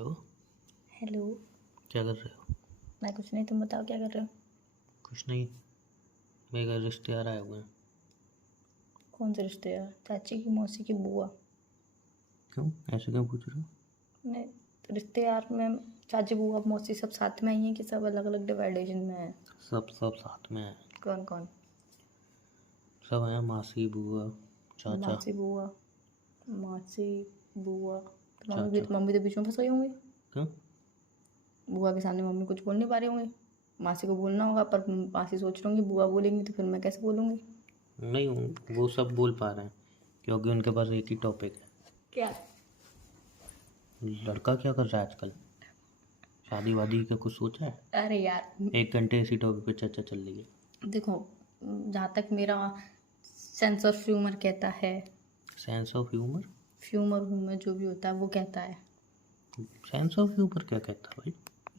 Hello. Hello. क्या कर रहे हो? मैं कुछ नहीं, तुम बताओ क्या कर रहे हो? कुछ नहीं, मेरे घर रिश्तेदार आए हुए हैं। कौन से रिश्तेदार? चाची की, मौसी की, बुआ? क्यों, ऐसे क्यों पूछ रहे हो? नहीं, रिश्तेदार में चाची बुआ मौसी सब साथ में आई हैं कि सब अलग अलग डिवाइडेशन में है? सब साथ में हैं। कौन कौन? सब हैं, मासी, बुआ, चाचा, मासी बुआ, मासी बुआ तो चाचा। मम्मी तो बीच में फंस गई होंगी। क्यों? बुआ के सामने मम्मी कुछ बोल नहीं पा रही होंगी। मासी को बोलना होगा पर मासी सोच रही होंगी बुआ बोलेंगी तो फिर मैं कैसे बोलूँगी? नहीं, वो सब बोल पा रहे हैं क्योंकि उनके पास एक ही टॉपिक है। क्या? लड़का क्या कर रहा है आजकल? शादी वादी का कुछ सोचा है? अरे यार 1 घंटे इसी टॉपिक पे चर्चा चल रही है। देखो, जहाँ तक मेरा सेंस ऑफ ह्यूमर कहता है, सेंस ऑफ ह्यूमर? फ्यूमर हूमर जो भी होता है वो कहता है, सेंस ऑफ ह्यूमर क्या कहता है भाई?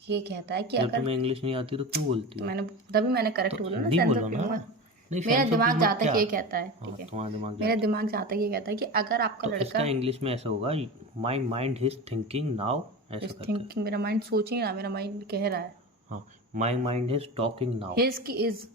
ये कहता है कि जब अगर तुम्हें इंग्लिश नहीं आती तो क्यों बोलती हो? मैंने तो करेक्ट बोला ना, हिंदी सेंस बोलो ऑफ ना। ह्यूमर। नहीं, मेरा सेंस ऑफ दिमाग ह्यूमर जहाँ तक क्या? ये कहता है, हाँ, ठीक है, तुम्हारा दिमाग मेरा जाता है। दिमाग जहाँ तक ये कहता है कि अगर आपका तो इसका लड़का इंग्लिश में ऐसा होगा, माई माइंड इज थिंकिंग नाउ, ऐसा इस करके। थिंकिंग, मेरा माइंड सोच ही रहा, मेरा माइंड कह रहा है। हाँ, माई mind is talking now. His की इज,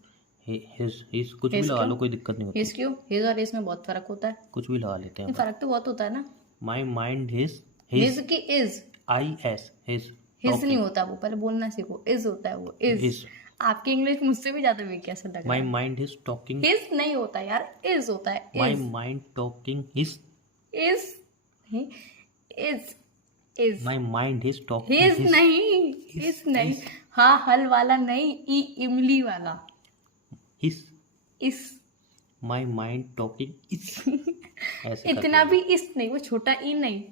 हिज कुछ भी हिज लगा क्यों? लो, कोई दिक्कत नहीं हिज होती। क्यों? हिज और इज में बहुत फर्क होता है। कुछ भी लगा लेते हैं नहीं, अपन। फर्क तो बहुत होता है ना। माई माइंड इज हिज हिज, की इज, IS हिज हिज नहीं टॉकिंग होता, वो पहले बोलना सीखो। इज होता है, वो इज। इज। आपकी इंग्लिश मुझसे भी ज्यादा वीक कैसे लग रहा माई है? माइंड इज टॉकिंग, हिज नहीं होता यार, इज होता है। My is, mind talking his, is नहीं, is, is. My mind is talking his his, नहीं, हिज नहीं। हाँ, हल वाला नहीं, ई इमली वाला। हिज। इस। माई माइंड टॉकिंग इज, ऐसे करके इतना भी बोलो। इस नहीं, वो छोटा ई नहीं।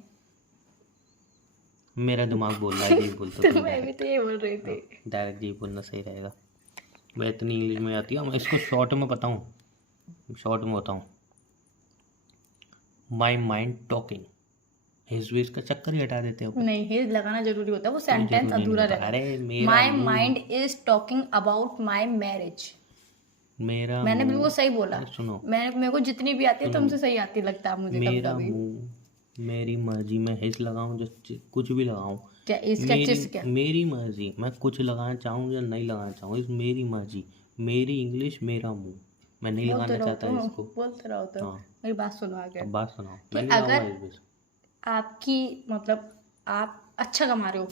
मेरा दिमाग बोल रहा है यही बोलते तो तुम मैं भी डायरेक्ट। तो ये बोल रही थी। डायरेक्ट यही बोलना सही रहेगा। मैं इतनी इंग्लिश में आती है, मैं इसको शॉर्ट में बताऊँ, शॉर्ट में बताऊँ। माई माइंड टॉकिंग, हिज विज का चक्कर ही हटा देते हो। नहीं, हिज लगाना जरूरी होता है, वो कोई सेंटेंस जरूरी नहीं अधूरा होता। रहता अरे है। मेरा माई मुंह, mind is talking about my marriage. मेरा मैंने मुंह। बिल्कुल सही बोला। अरे सुनो, मेरे को जितनी भी आती है सुनो, तुमसे सही आती लगता है मुझे कभी मेरा कभी। मुंह, मेरी मर्जी, मैं हिज लगाऊं जो कुछ भी लगाऊं, क्या इज क्या चिस क्या? मेरी मर्जी। मैं कुछ लगाना चाहूँ या नहीं लगाना चाहूँ, इस मेरी मर्जी, मेरी इंग्लिश, मेरा मुंह। मैं नहीं बोलते लगाना रहो चाहता तो, इसको। बोलते रहो तो। हाँ, मेरी बात सुनो आगे। अब बात सुनाओ। कि मैं नहीं लगाऊंगा अगर इस बीच। आपकी मतलब आप अच्छा कमा रहे हो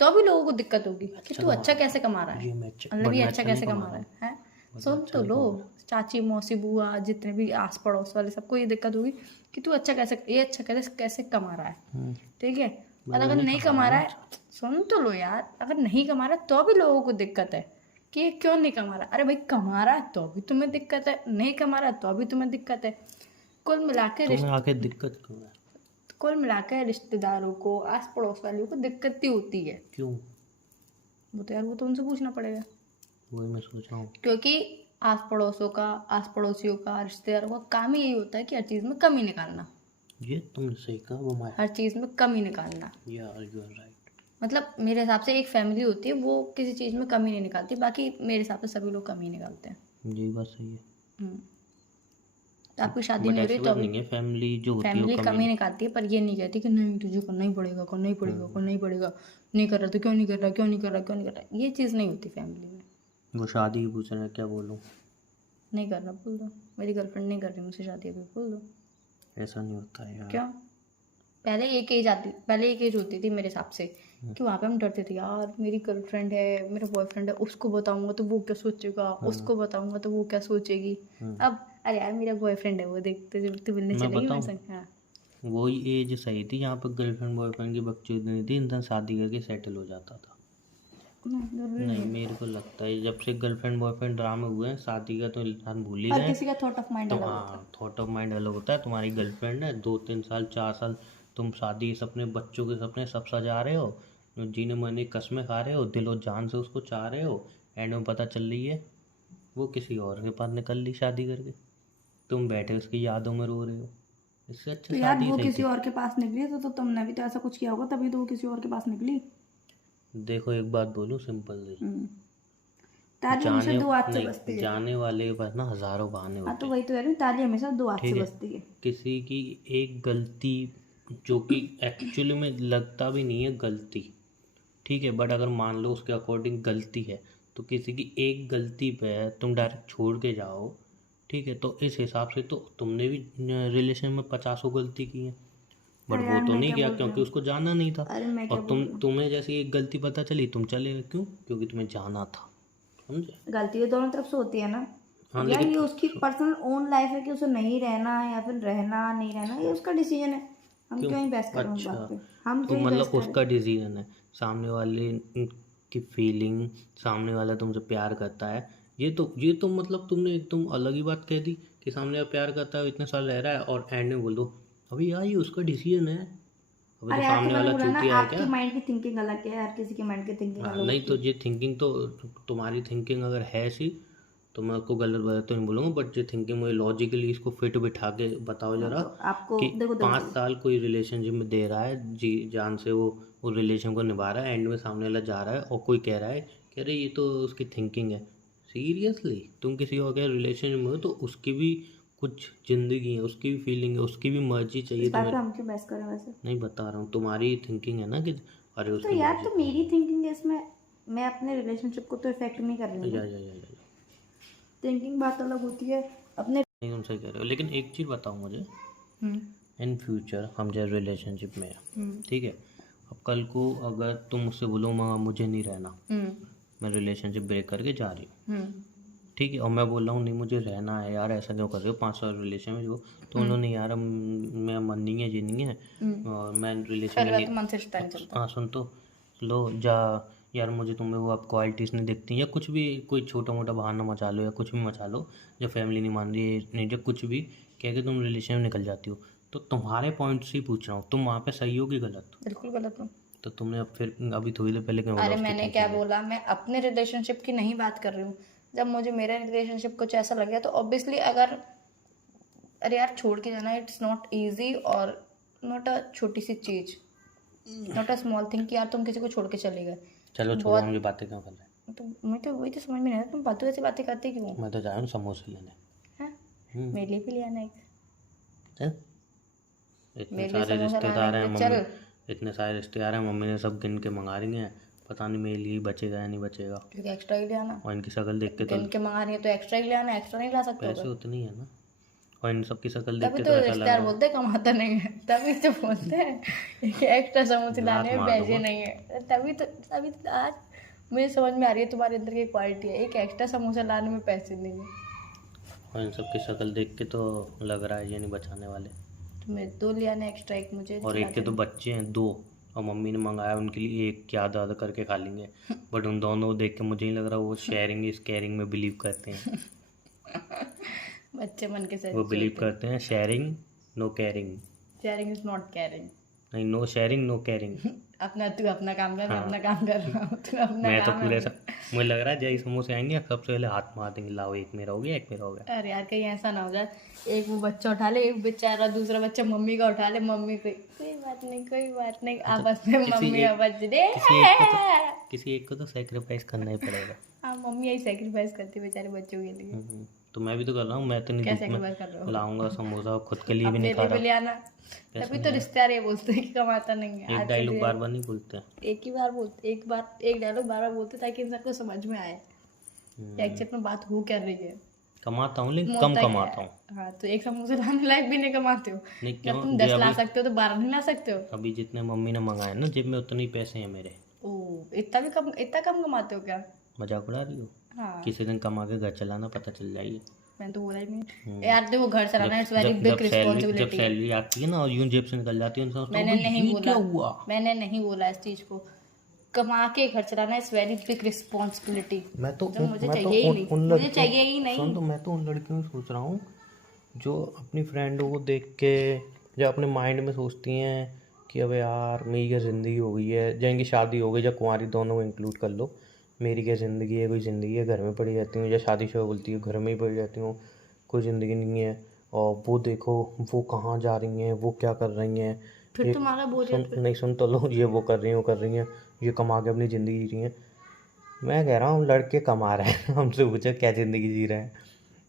तो भी लोगों को दिक्कत होगी कि अच्छा तू अच्छा कमा कैसे कमा रहा है, ये मैं मतलब ये बढ़िया अच्छा अच्छा नहीं कैसे कमा कमा रहा रहा हूँ, है, हैं? बढ़िया सुन अच्छा तो नहीं लो, कमा रहा। चाची मौसी बुआ जितने भी आस पड़ोस वाले सबको ये दिक्कत होगी कि तू अच्छा कैसे, ये अच्छा कैसे कैसे कमा रहा है। ठीक है, और अगर मैं नहीं कमा कमा रहा रहा हूँ है, अच्छा। सुन तो लो यार, अगर नहीं कमा रहा है तो भी लोगों को दिक्कत है कि ये क्यों नहीं कमा रहा। अरे भाई, कमा रहा है तो भी तुम्हें दिक्कत है, नहीं कमा रहा है तो भी तुम्हें दिक्कत है। कुल मिला के तुम्हें आके दिक्कत क्यों है? कुल मिलाकर रिश्तेदारों को, आस पड़ोस वालों को दिक्कत ही होती है। क्यों? वो तो यार, वो तो उनसे पूछना पड़ेगा। वही मैं सोच रहा हूँ। क्योंकि आस पड़ोसियों का, रिश्तेदारों का काम ही यही होता है कि हर चीज़ में कमी निकालना। ये तुमने सही कहा, वो मैं। हर चीज़ में कमी निकालना, यार यू आर राइट। मतलब मेरे हिसाब से एक फैमिली होती है वो किसी चीज़ में कमी नहीं निकालती, बाकी मेरे हिसाब से सभी लोग कमी निकालते हैं। ये बात सही है, तो आपकी शादी बट नहीं हो ऐसी रही तो बात अभी नहीं है। फैमिली जो होती है वो फैमिली कमी कमी निकालती है, पर ये नहीं कहती कि नहीं तुझे करना ही पड़ेगा, करना ही पड़ेगा, करना ही पड़ेगा, नहीं कर रहा तो क्यों नहीं कर रहा, क्यों नहीं कर रहा, क्यों नहीं कर रहा, ये चीज़ नहीं होती फैमिली में। वो शादी की पूछ रहे हैं, क्या बोलूँ? नहीं कर रहा बोल दो, मेरी गर्लफ्रेंड नहीं कर रही मुझसे शादी, अभी बोल दो। ऐसा नहीं होता है यार। क्यों? पहले एक एज होती थी मेरे हिसाब से कि वहाँ पे हम डरते थे, यार मेरी गर्लफ्रेंड है, मेरा बॉयफ्रेंड है, उसको बताऊंगा तो वो क्या सोचेगा, उसको बताऊंगा तो वो क्या सोचेगी। अब अरे यार मेरा बॉयफ्रेंड है, वो देखते तो मिलने मैं चलेगी मेरे बताऊँ, संग। हाँ, वही एज सही थी यहाँ पर गर्लफ्रेंड बॉयफ्रेंड की बकचोदी नहीं थी, इंसान शादी करके सेटल हो जाता था। जरूरी नहीं, नहीं। मेरे को लगता है जब से गर्लफ्रेंड बॉयफ्रेंड ड्रामे हुए हैं, शादी का तो इंसान भूल ही हर गए। किसी का थॉट ऑफ माइंड तो अलग होता है। हाँ, थॉट ऑफ माइंड अलग होता है। तुम्हारी गर्लफ्रेंड है, 2-3 साल 4 साल तुम शादी के सपने, बच्चों के सपने सब सजा रहे हो, जीने मरने की कस्में खा रहे हो, दिलो जान से उसको चाह रहे हो, एंड में पता चल रही है वो किसी और के पास निकल ली शादी करके, तुम बैठे उसकी यादों में रो रहे हो। इससे अच्छा तो यार शादी वो सही किसी थी। और के पास निकली तो तुमने भी तो ऐसा कुछ किया होगा, तभी तो वो किसी और के पास निकली। देखो एक बात बोलूं, सिंपल सी, ताली हमेशा जाने दो हाथ से बजती नहीं, है। जाने वाले के पास ना हज़ारों बहाने हाँ होते तो हैं। वही तो यार, ताली हमेशा दो हाथ से ठीक है, बजती है। किसी की एक गलती जो कि एक्चुअली में लगता भी नहीं है गलती, ठीक है, बट अगर मान लो उसके अकॉर्डिंग गलती है, तो किसी की एक गलती पे तुम डायरेक्ट छोड़ के जाओ, ठीक है, तो इस हिसाब से तो तुमने भी रिलेशन में 50 गलती की है, बट अरे वो यार तो मैं नहीं क्या किया बोल रही क्योंकि हूँ, उसको जाना नहीं था। अरे मैं क्या और बोल रही हूँ, तुम्हें जैसे एक गलती पता चली तुम चले गए, क्यों? क्योंकि तुम्हें जाना था, समझे? गलती तो दोनों तरफ से होती है ना। हाँ अब यार लेकिन ये उसकी पर्सनल ओन लाइफ है कि उसे नहीं रहना है या फिर रहना नहीं रहना, ये उसका डिसीजन है। हम क्यों? क्यों ही बहस करें उस अच्छा, बात पे, हम तो क्यों ही बहस मतलब करें। उसका डिसीजन है, सामने वाले की फीलिंग, सामने वाला तुमसे प्यार करता है, ये तो मतलब तुमने एकदम अलग ही बात कह दी कि सामने वाला प्यार करता है, इतने साल रह रहा है, और एंड में बोल दो अभी यार ये उसका डिसीजन है। अभी तो अरे यार तो सामने मैंने वाला बोला ना, चूतिया है आपकी क्या? माइंड की थिंकिंग अलग है, हर किसी के माइंड की थिंकिंग हाँ, अलग नहीं होती तो है। ये थिंकिंग तो तुम्हारी थिंकिंग अगर है ऐसी, तो मैं आपको गलत बात तो नहीं बोलूँगा, बट ये थिंकिंग मुझे लॉजिकली इसको फिट बिठा के बताओ हाँ जरा, तो आपको कि देखो देखो 5 साल कोई रिलेशनशिप में दे रहा है जी जान से, वो रिलेशन को निभा रहा है, एंड में सामने वाला जा रहा है और कोई कह रहा है कि अरे ये तो उसकी थिंकिंग है। सीरियसली तुम किसी और के रिलेशन में हो तो उसकी भी कुछ ज़िंदगी है, उसकी भी फीलिंग है, उसकी भी मर्जी इस चाहिए बात तुम्हें। पे हम क्यों बहस करें वैसे। नहीं बता रहा हूँ, तुम्हारी थिंकिंग है ना कि अरे तो उसकी यार मर्जी। तो मेरी थिंकिंग है इसमें, मैं अपने रिलेशनशिप को तो इफेक्ट नहीं कर रही हूँ या ना। या या या थिंकिंग बात अलग होती है अपने। नहीं, तुम सही कह रहे हो, लेकिन एक चीज़ बताओ मुझे, हम्म इन फ्यूचर हम जब रिलेशनशिप में हैं, हम्म ठीक है, अब कल को अगर तुम मुझसे बोलो माँ मुझे नहीं रहना, हम्म मैं रिलेशनशिप ब्रेक करके जा रही हूँ, हम्म ठीक है, और मैं बोल रहा हूँ नहीं मुझे रहना है यार, ऐसा क्यों कर रहे हो, 5 साल रिलेशन में जो, तो उन्होंने यार मैं मन नहीं है, जी नहीं है, और मैं रिलेशन पहली में बात नहीं। तो मन से रिश्ता नहीं चलता। हाँ सुन तो लो जा, यार मुझे तुम्हें वो अब क्वालिटीज़ नहीं दिखती, या कुछ भी कोई छोटा मोटा बहाना मचा लो या कुछ भी मचा लो, जब फैमिली नहीं मान रही नहीं, जब कुछ भी कह के तुम रिलेशन में निकल जाती हो, तो तुम्हारे पॉइंट से ही पूछ रहा हूँ, तुम वहाँ पे सही हो कि गलत? बिल्कुल गलत हूँ। तो तुमने अब फिर अभी थोड़ी देर पहले क्यों बोला अरे उसकी मैंने क्या थिंकिंग है? बोला, मैं अपने रिलेशनशिप की नहीं बात कर रही हूँ। जब मुझे मेरा रिलेशनशिप कुछ ऐसा लगे तो ऑब्वियसली अगर, अरे यार छोड़ के जाना इट्स नॉट इजी, और नॉट अ छोटी सी चीज, नॉट अ स्मॉल थिंग कि यार तुम किसी को छोड़ के चले गए। चलो छोड़ो, हम बहुत, ये बातें क्यों कर रहे तो मैं तो वही तो समझ में नहीं आता तुम फालतू ऐसी बातें करते क्यों हो। हैं? मैं तो जा रहा हूँ समोसे लेने। हैं? हम्म, मेरे लिए भी ले आना एक, चल। इतने मेरे लिए सारे समोसा लाना रिश्तेदार एक हैं मुझे, मम्मी, चल। इतने सारे रिश्तेदार हैं, मम्मी ने सब गिन के मंगा रही हैं, पता नहीं मेरे लिए बचेगा या नहीं बचेगा। क्योंकि एक्स्ट्रा ही ले आना, और इनकी शक्ल देख के तो गिन के मंगा रही है तो एक्स्ट्रा ही ले आना, एक्स्ट्रा नहीं ला सकते हो पैसे क्या? उतने ही है ना, और इन सब की शक्ल देख तभी के तो तो ऐसा लग रिश्तेदार रहा है। बोलते हैं कमाता नहीं है, तभी तो बोलते हैं कि एक्स्ट्रा समोसे लाने लात में मार पैसे दूंगा। नहीं है, तभी तो आज मुझे समझ में आ रही है तुम्हारे अंदर की क्वालिटी है, एक एक्स्ट्रा समोसा लाने में पैसे नहीं है। और इन सब की शक्ल देख के तो लग रहा है ये नहीं बचाने वाले। तो मैं दो ले आना एक्स्ट्रा, एक मुझे और खिला एक के तो देना। बच्चे हैं 2, और मम्मी ने मंगाया उनके लिए एक, क्या आधा आधा करके खा लेंगे, बट उन दोनों को देख के मुझे नहीं लग रहा वो शेयरिंग इज केयरिंग में बिलीव करते हैं। बच्चे मन के वो सच्चे बिलीव होते हैं। करते हैं sharing no caring. Sharing is not caring. नहीं, नो शेयरिंग नो केयरिंग। अपना तू अपना काम कर, मैं हाँ, अपना काम कर रहा हूँ, तू अपना मैं तो काम है पूरे अपना। मुझे लग रहा है जय समोसे आएंगे सबसे पहले हाथ मार देंगे, लाओ एक मेरा हो गया एक मेरा हो गया। अरे यार कहीं ऐसा ना हो जाए, एक वो बच्चा उठा ले, एक बेचारा दूसरा बच्चा मम्मी का उठा ले, मम्मी कोई बात नहीं कोई बात नहीं, आपस में मम्मी का बच दे। किसी एक को तो सेक्रीफाइस करना ही पड़ेगा। हाँ मम्मी यही सेक्रीफाइस करती है बेचारे बच्चों के लिए। तो मैं भी तो कर रहा हूँ, मैं तो नहीं क्या धूप में सेक्रीफाइस कर रहे हो? लाऊंगा समोसा और खुद के लिए अब भी नहीं मेरे खा लिए भी रहा। ले आना। तभी तो रिश्तेदार ये बोलते हैं कि कमाता नहीं है, एक आज डायलॉग से बार बार नहीं बोलते। एक ही बार बोलते, एक डायलॉग बार बार बोलते ताकि इंसान को समझ में आए कि एक्चुअली में बात हो क्या रही है। कमाता हूँ लेकिन तुम कम होता क्या कमाता है? हूँ। हाँ तो एक समोसे लाने लायक भी नहीं कमाते हो। नहीं जब क्यों, तुम जे 10 ला अभी सकते हो तो 12 नहीं ला सकते हो। अभी जितने मम्मी ने मंगाए ना जेब में उतने ही पैसे हैं मेरे। ओ, इतना कम कमाते हो क्या? मजाक उड़ा रही हो? हाँ किसी दिन कमा के घर चलाना पता चल जाएगी। मैंने तो बोला ही नहीं यार, देखो घर जब चलाना इट्स वेरी जब बिग जब रिस्पॉन्सिबिलिटी है। सैलरी आती है ना और यूं जेब से निकल जाती है, इंसान सोचता मैंने होगा नहीं ये बोला, क्या हुआ। मैंने नहीं बोला इस चीज को। कमा के घर चलाना इट्स वेरी बिग रिस्पॉन्सिबिलिटी। मैं तो जो मुझे मैं तो चाहिए ही नहीं, उन मुझे चाहिए ही नहीं। सुन, तो मैं तो उन लड़कियों से सोच रहा हूँ जो अपनी फ्रेंडों को देख के या अपने माइंड में सोचती हैं कि अबे यार मेरी क्या ज़िंदगी हो गई है, या इनकी शादी हो गई या कुंवारी, दोनों को इंक्लूड कर लो, मेरी क्या ज़िंदगी है, कोई ज़िंदगी है, घर में पड़ी रहती हूँ, या शादीशुदा बोलती है घर में ही पड़ी रहती हूँ, कोई ज़िंदगी नहीं है। और वो देखो वो कहाँ जा रही हैं, वो क्या कर रही हैं, फिर ये तुम्हारा बोरियत सुन नहीं सुन तो लो, ये वो कर रही हैं वो कर रही हैं, ये कमा के अपनी ज़िंदगी जी रही हैं। मैं कह रहा हूँ लड़के कमा रहे हैं हमसे पूछो क्या ज़िंदगी जी रहे हैं,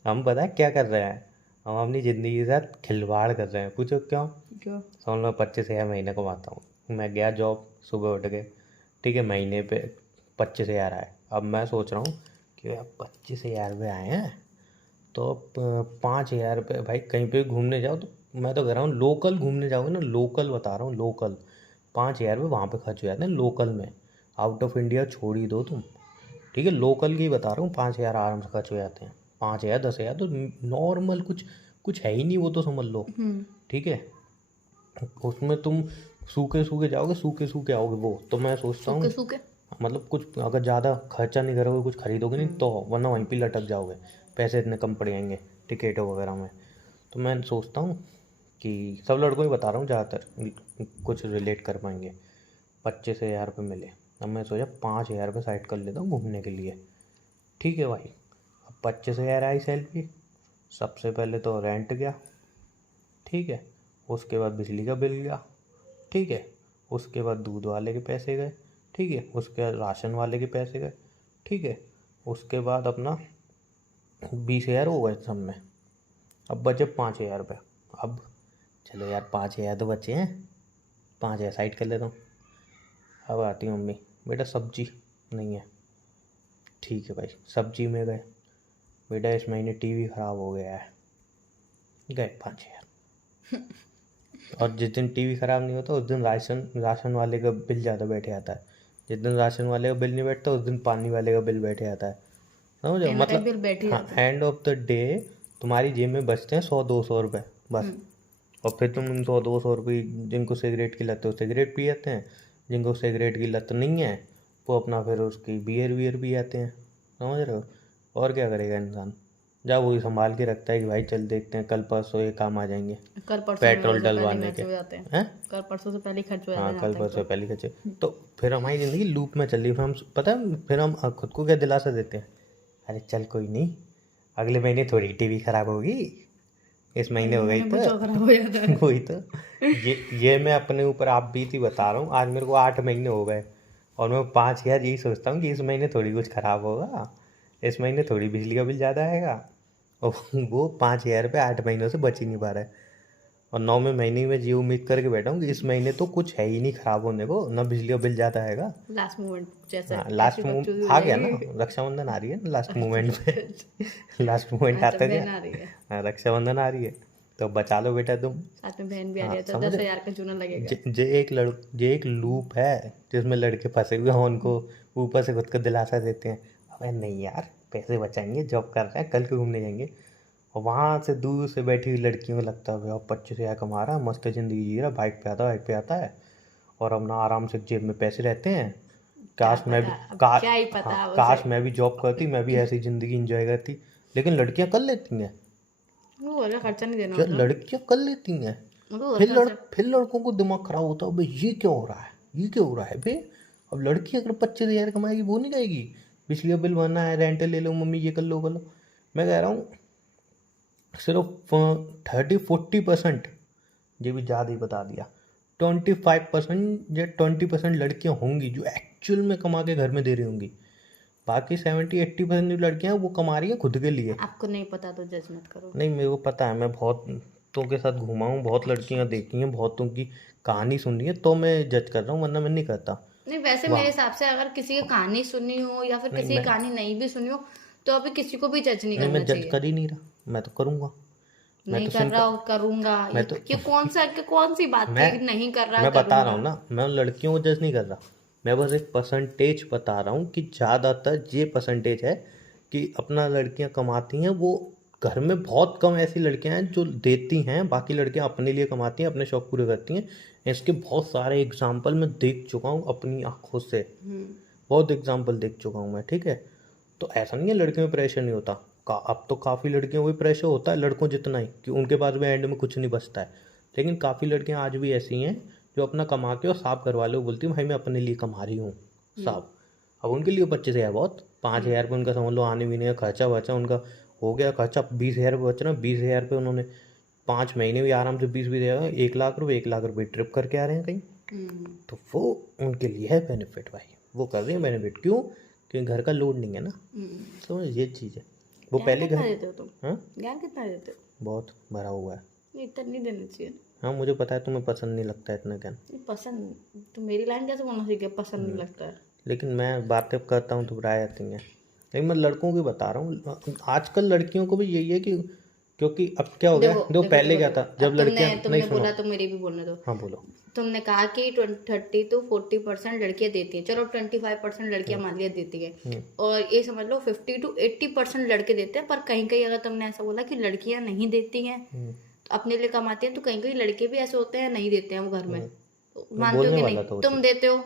हम पता है क्या कर रहे हैं, हम अपनी ज़िंदगी के साथ खिलवाड़ कर रहे हैं। पूछो क्यों? क्यों? समझ लो 25,000 महीने कमाता हूँ। मैं गया जॉब, सुबह उठ के, ठीक है, महीने पे 25,000 आए। अब मैं सोच रहा हूँ कि यार 25,000 रुपये आए हैं तो 5,000 रुपये भाई कहीं पे भी घूमने जाओ, तो मैं तो कह रहा हूँ लोकल घूमने जाओगे ना, लोकल बता रहा हूँ, लोकल 5,000 रुपये वहाँ पे खर्च हो जाते हैं लोकल में। आउट ऑफ इंडिया छोड़ ही दो तुम, ठीक है, लोकल की बता रहा हूँ, 5,000 आराम से खर्च हो जाते हैं। 5,000 10,000 तो नॉर्मल, कुछ कुछ है ही नहीं वो तो, समझ लो, ठीक है। उसमें तुम सूखे सूखे जाओगे, सूखे सूखे आओगे। वो तो मैं सोचता हूँ, सूखे सूखे। मतलब कुछ अगर ज़्यादा खर्चा नहीं करोगे, कुछ खरीदोगे नहीं तो, वरना वहीं पे लटक जाओगे, पैसे इतने कम पड़ जाएंगे टिकटों वगैरह में। तो मैं सोचता हूँ कि सब लड़कों ही बता रहा हूँ, ज़्यादातर कुछ रिलेट कर पाएंगे। 25,000 रुपये मिले, अब मैं सोचा 5,000 रुपये साइड कर लेता हूँ घूमने के लिए, ठीक है भाई। अब 25,000 आई सैलरी, सबसे पहले तो रेंट गया, ठीक है, उसके बाद बिजली का बिल गया, ठीक है, उसके बाद दूध वाले के पैसे गए, ठीक है, उसके बाद राशन वाले के पैसे गए, ठीक है, उसके बाद अपना 20,000 हो गए सब में। अब बचे 5,000 रुपये। अब चलो यार 5,000 तो बचे हैं, 5,000 साइड कर लेता हूँ। अब आती है मम्मी, बेटा सब्जी नहीं है, ठीक है भाई, सब्जी में गए, बेटा इस महीने टीवी ख़राब हो गया है, गए 5,000। और जिस दिन टीवी ख़राब नहीं होता उस दिन राशन वाले का बिल ज़्यादा बैठे आता है, जिस दिन राशन वाले का बिल नहीं बैठता उस दिन पानी वाले का बिल बैठे आता है, समझो, कहीं ना कहीं मतलब बिल बैठ ही हाँ, जाता है। एंड ऑफ द डे तुम्हारी जेब में बचते हैं 100-200 रुपये बस। और फिर तुम उन 100-200 रुपये, जिनको सिगरेट की लत है वो सिगरेट पी जाते हैं, जिनको सिगरेट की लत नहीं है वो अपना फिर उसकी बियर पी जाते हैं, समझ रहे हो। और क्या करेगा इंसान, जब वही संभाल के रखता है कि भाई चल देखते हैं कल परसों ये काम आ जाएंगे कल परसों में पेट्रोल वैसे पहले डलवाने खर्च के, हो जाते हैं। हैं। कल परसों से पहले खर्च हो जाते हाँ, हैं कल जहाँ तक परसों तो। पहले खर्चे। तो फिर हमारी ज़िंदगी लूप में चल रही है। फिर हम, पता है, फिर हम खुद को क्या दिलासा देते हैं, अरे चल कोई नहीं, अगले महीने थोड़ी टीवी ख़राब होगी, इस महीने हो गई महीने में जो खराब हो जाता तो है। वही तो। ये मैं अपने ऊपर आप बीती बता रहा हूँ। आज मेरे को 8 महीने हो गए और मैं 5,000 यही सोचता हूँ कि इस महीने थोड़ी कुछ ख़राब होगा, इस महीने थोड़ी बिजली का बिल ज़्यादा आएगा, और वो 5,000 रुपये 8 महीनों से बच ही नहीं पा रहा है। और 9वें महीने में ये उम्मीद करके बैठा हूँ कि इस महीने तो कुछ है ही नहीं ख़राब होने को, ना बिजली का बिल ज़्यादा आएगा। लास्ट मोमेंट जैसे हाँ, ऐसी लास्ट बकचोदी मोमेंट हो आ गया ना, जाएगी। रक्षाबंधन आ रही है ना लास्ट अच्छा मोमेंट अच्छा अच्छा। पे। लास्ट मोमेंट अच्छा, आता क्या। बहन आ रही है। हाँ, रक्षाबंधन आ रही है तो बचा लो बेटा तुम। साथ में बहन भी आ रही हाँ, है तो समझ 10,000 का चूना लगेगा। ये एक लूप है जिसमें लड़के फंसे हुए हैं, उनको ऊपर से खुद को दिलासा देते हैं, अबे नहीं यार पैसे बचाएंगे, जॉब कर रहे हैं, कल को घूमने जाएंगे। और वहाँ से दूर से बैठी हुई लड़कियों को लगता है अब 25,000 कमा रहा है, मस्त ज़िंदगी जी रहा है, बाइक पे आता है और अपना आराम से जेब में पैसे रहते हैं। क्या काश मैं भी पता, अब का क्या ही हाँ, पता उसे। काश मैं भी जॉब करती, मैं भी ऐसी ज़िंदगी इंजॉय करती। लेकिन लड़कियां कर लेती हैं, वो बोला खर्चा नहीं देना जो होता। लड़कियां कर लेती हैं, उनको बोला खर्चा। फिर लड़कों को दिमाग खराब होता है, भाई ये क्या हो रहा है, ये क्या हो रहा है बे। अब लड़की अगर 25,000 कमाएगी वो नहीं कहेगी बिजली का बिल भरना है, रेंट ले लो मम्मी, ये कर लो कर लो। मैं कह रहा हूँ सिर्फ 30-40%, ये भी ज़्यादा ही बता दिया, 25% या 20% लड़कियां होंगी जो एक्चुअल में कमा के घर में दे रही होंगी। बाकी 70-80% जो लड़कियां हैं वो कमा रही हैं खुद के लिए। आपको नहीं पता तो जज मत करो। नहीं, मेरे को पता है, मैं बहुतों के साथ घूमा हूँ, बहुत लड़कियां देखी हैं, बहुतों की कहानी सुनी है, तो मैं जज कर रहा हूँ, वरना मैं नहीं करता। नहीं, वैसे मेरे वाह, हिसाब से अगर किसी की कहानी सुनी हो या फिर नहीं किसी की मैं कहानी नहीं भी सुनी हो तो अभी किसी को भी जज नहीं नहीं मैं करना जज चाहिए। कर ही नहीं रहा, मैं तो करूँगा। मैं नहीं तो कर रहा सिंपल हो करूंगा, मैं तो ये कौन सी बात मैं थी कि नहीं कर रहा मैं बता रहा करूंगा। हूँ ना, मैं उन लड़कियों को जज नहीं कर रहा, मैं बस एक परसेंटेज बता रहा हूँ कि ज़्यादातर ये परसेंटेज है कि अपना लड़कियां कमाती हैं, वो घर में बहुत कम ऐसी लड़कियां हैं जो देती हैं, बाकी लड़कियां अपने लिए कमाती हैं, अपने शौक पूरे करती हैं। इसके बहुत सारे एग्जाम्पल मैं देख चुका हूँ अपनी आंखों से, बहुत एग्जाम्पल देख चुका हूँ मैं, ठीक है। तो ऐसा नहीं है लड़कियों में प्रेशर नहीं होता, अब तो काफ़ी लड़कियों को भी प्रेशर होता है लड़कों जितना ही, कि उनके पास भी एंड में कुछ नहीं बचता है। लेकिन काफ़ी लड़कियां आज भी ऐसी हैं जो अपना कमा के और साफ करवा लो, बोलती हूँ भाई मैं अपने लिए कमा रही हूँ साफ। अब उनके लिए 25,000 बहुत, 5,000 रुपये उनका समझ लो आने वीने का खर्चा वर्चा उनका हो गया, खर्चा 20,000 रुपये बच रहा, 20,000 रुपये उन्होंने 5 महीने भी आराम से 20-20,000, 1 लाख रुपये ट्रिप करके आ रहे हैं कहीं। तो वो उनके लिए है बेनिफिट भाई, वो कर रहे हैं बेनिफिट, क्यों? क्योंकि घर का लोड नहीं है ना। तो ये चीज़ है। वो पहले कितना घर। देते हो तुम? हाँ, ज्ञान कितना देते हो? बहुत भरा हुआ है। नहीं, इतना नहीं देना चाहिए। हाँ मुझे पता है तुम्हें पसंद नहीं लगता इतना ज्ञान, नहीं, पसंद तो मेरी लाइन कैसे बोलना सीख गया, पसंद नहीं लगता है। लेकिन मैं बातें करता हूँ तो बुराई आती हैं। लेकिन मैं लड़कों की बता रहा हूँ, आजकल लड़कियों को भी यही है कि, क्योंकि अब क्या हो गया, देखो पहले क्या था जब लड़कियां, नहीं तुमने सुनो, बोला तो मेरे भी बोलने दो। हाँ बोलो। तुमने कहा कि 30 to 40% लड़कियां देती हैं, चलो 25% लड़कियां मान लिया देती है, और ये समझ लो 50 to 80% लड़के देते हैं। पर कहीं कहीं अगर तुमने ऐसा बोला कि लड़कियां नहीं देती हैं, तो अपने लिए कमाती हैं, तो कहीं कहीं लड़के भी ऐसे होते हैं नहीं देते हैं वो घर में। तो मानते हो बोलने कि वाला नहीं? था वो तुम देते हो,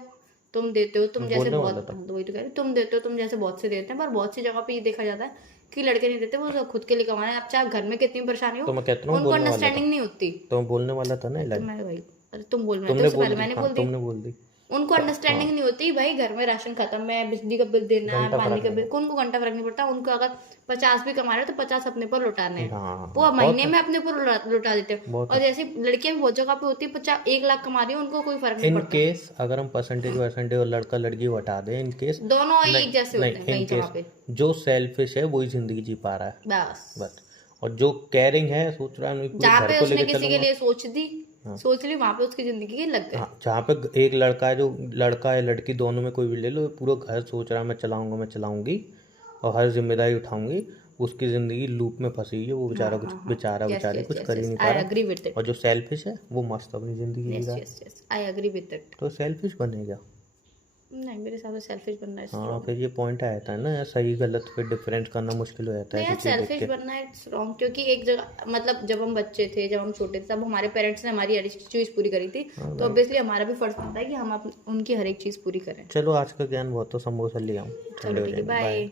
तुम देते हो, तुम जैसे बोलने वाला बहुत, था। तो वही तो कह रही हूँ, तुम देते हो, तुम जैसे बहुत से देते हैं। पर बहुत सी जगह पे ये देखा जाता है कि लड़के नहीं देते, वो सब खुद के लिए कमाना है। अब चाहे घर में कितनी परेशानी हो, तो मैं कहता हूँ उनको बोलने वाला था, अंडरस्टैंडिंग नहीं होती। तो मैं बोलने वाला था ना तो लाइन, मैं भाई, अरे तुम बोल रहे तुमने थे, बोल पहले दी। मैंने हाँ बोल दी। तुमने बोल दी। उनको अंडरस्टैंडिंग नहीं होती भाई, घर में राशन खत्म है, बिजली का बिल देना है, घंटा पानी फर्क का नहीं बिल, उनको घंटा फर्क नहीं पड़ता। उनको अगर 50 भी कमा रहे हो तो 50 अपने पर लौटाने हैं, हाँ वो बहुत महीने है, में अपने पर लौटा देते हैं। बहुत और जैसे लड़कियां भी बहुत जगह पे होती है, 1 लाख कमा रही है, उनको कोई फर्क नहीं इन पड़ता। केस अगर हम परसेंटेज और लड़का लड़की को हटा दें, इन केस दोनों नहीं, एक जैसे होते हैं नहीं इन कई जगह केस पे, जो सेल्फिश है वही जिंदगी जी पा रहा है बस। बस, और जो केयरिंग है सोच रहा है मैं पूरे जहाँ घर पे को उसने लेके किसी के चलूंगा। लिए सोच दी, हाँ सोच ली, वहां पे उसकी जिंदगी के लग गए। हाँ, जहाँ पे एक लड़का है, जो लड़का है लड़की दोनों में कोई भी ले लो, पूरा घर सोच रहा है मैं चलाऊंगा मैं चलाऊंगी और हर जिम्मेदारी उठाऊंगी, उसकी ज़िंदगी लूप में फंसी हुई है, वो बेचारा कुछ यस बेचारी यस कुछ यस कर ही यस, नहीं पा आई रहा, एग्री विद इट। और जो सेल्फिश है वो मस्त अपनी ज़िंदगी जी यस रहा है, yes yes, I agree with it. तो सेल्फिश बनेगा। नहीं, मेरे हिसाब से सेल्फिश बनना है हाँ स्ट्रॉन्ग। फिर ये पॉइंट आ जाता है ना यार, सही गलत पे डिफरेंस करना मुश्किल हो जाता है नहीं यार, ऐसी चीज़ देख सेल्फिश के। बनना है स्ट्रॉन्ग, क्योंकि एक जगह मतलब जब हम बच्चे थे, जब हम छोटे थे, तब हमारे पेरेंट्स ने हमारी हर एक चीज़ पूरी करी थी, हाँ तो भाई, ऑब्वियसली हमारा भी फर्ज बनता है कि हम उनकी हर एक चीज़ पूरी करें। चलो आज का ज्ञान बहुत, तो समोसा ले आऊँ, ठंडे चलो हो ठीक है, जाएंगे, बाय। बाय।